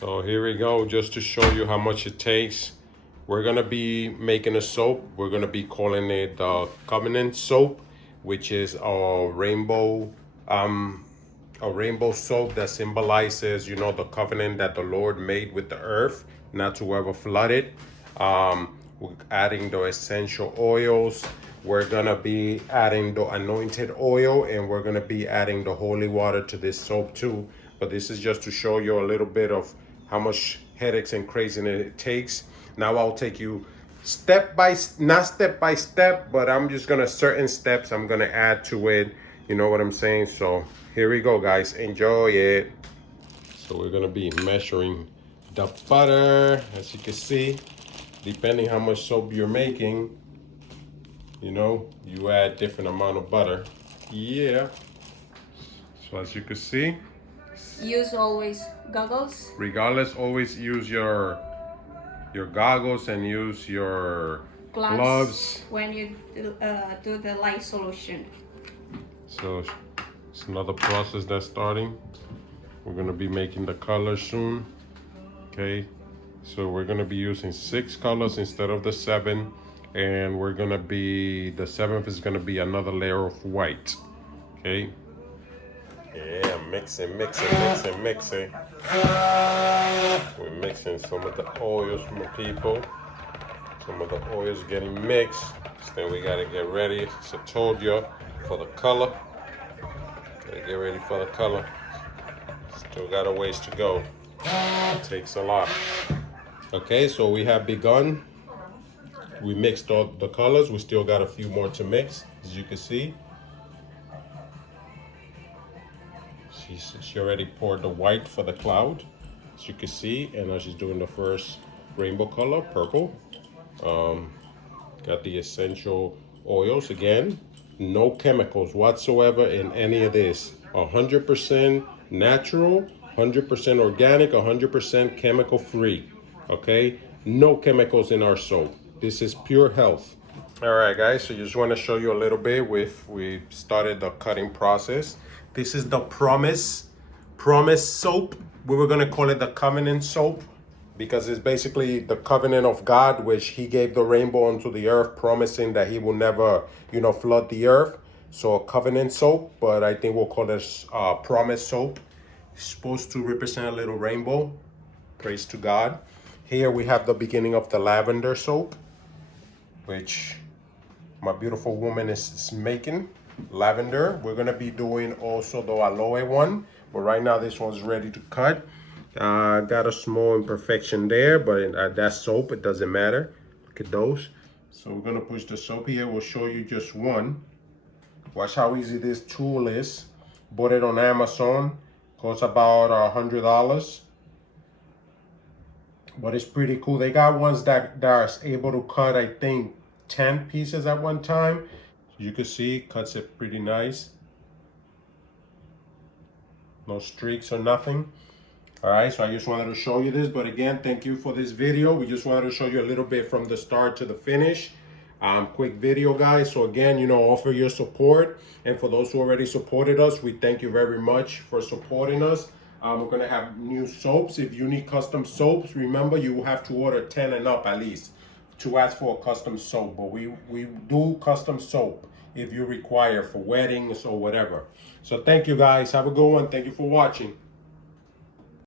So here we go, just to show you how much it takes. We're gonna be making a soap. We're gonna be calling it the Covenant soap, which is a rainbow soap that symbolizes, the covenant that the Lord made with the earth, not to ever flood it. We're adding the essential oils. We're gonna be adding the anointed oil, and we're gonna be adding the holy water to this soap too. But this is just to show you a little bit of how much headaches and craziness it takes. Now I'll take you not step by step, but I'm just gonna certain steps I'm gonna add to it. You know what I'm saying? So here we go, guys. Enjoy it. So we're gonna be measuring the butter, as you can see. Depending how much soap you're making, you add different amount of butter. Yeah. So as you can see, use always goggles. Regardless, always use your goggles and use your gloves when you do the light solution. So it's another process that's starting. We're gonna be making the colors soon. Okay, so we're gonna be using 6 colors instead of the 7, and the 7th is gonna be another layer of white. Okay. Yeah, mixing. We're mixing some of the oils from the people. Some of the oils getting mixed. So then we gotta get ready, as I told you, for the color. Gotta get ready for the color. Still got a ways to go. It takes a lot. Okay, so we have begun. We mixed all the colors. We still got a few more to mix, as you can see. She already poured the white for the cloud, as you can see, and now she's doing the first rainbow color, purple. Got the essential oils again. No chemicals whatsoever in any of this. 100% natural, 100% organic, 100% chemical free. Okay, no chemicals in our soap. This is pure health. All right, guys, so just want to show you a little bit. We started the cutting process. This is the promise soap. We were going to call it the covenant soap because it's basically the covenant of God, which he gave the rainbow onto the earth, promising that he will never, flood the earth. So a covenant soap, but I think we'll call this promise soap. It's supposed to represent a little rainbow. Praise to God. Here we have the beginning of the lavender soap, which my beautiful woman is making. Lavender. We're gonna be doing also the aloe one, but right now this one's ready to cut. Got a small imperfection there, but that soap, it doesn't matter. Look at those. So we're gonna push the soap here. We'll show you just one. Watch how easy this tool is. Bought it on Amazon. Costs about $100, but it's pretty cool. They got ones that are able to cut, I think, 10 pieces at one time. You can see, cuts it pretty nice. No streaks or nothing. All right, so I just wanted to show you this. But again, thank you for this video. We just wanted to show you a little bit from the start to the finish. Quick video, guys. So again, offer your support. And for those who already supported us, we thank you very much for supporting us. We're going to have new soaps. If you need custom soaps, remember you will have to order 10 and up at least to ask for a custom soap. But we do custom soap if you require for weddings or whatever. So thank you, guys. Have a good one. Thank you for watching.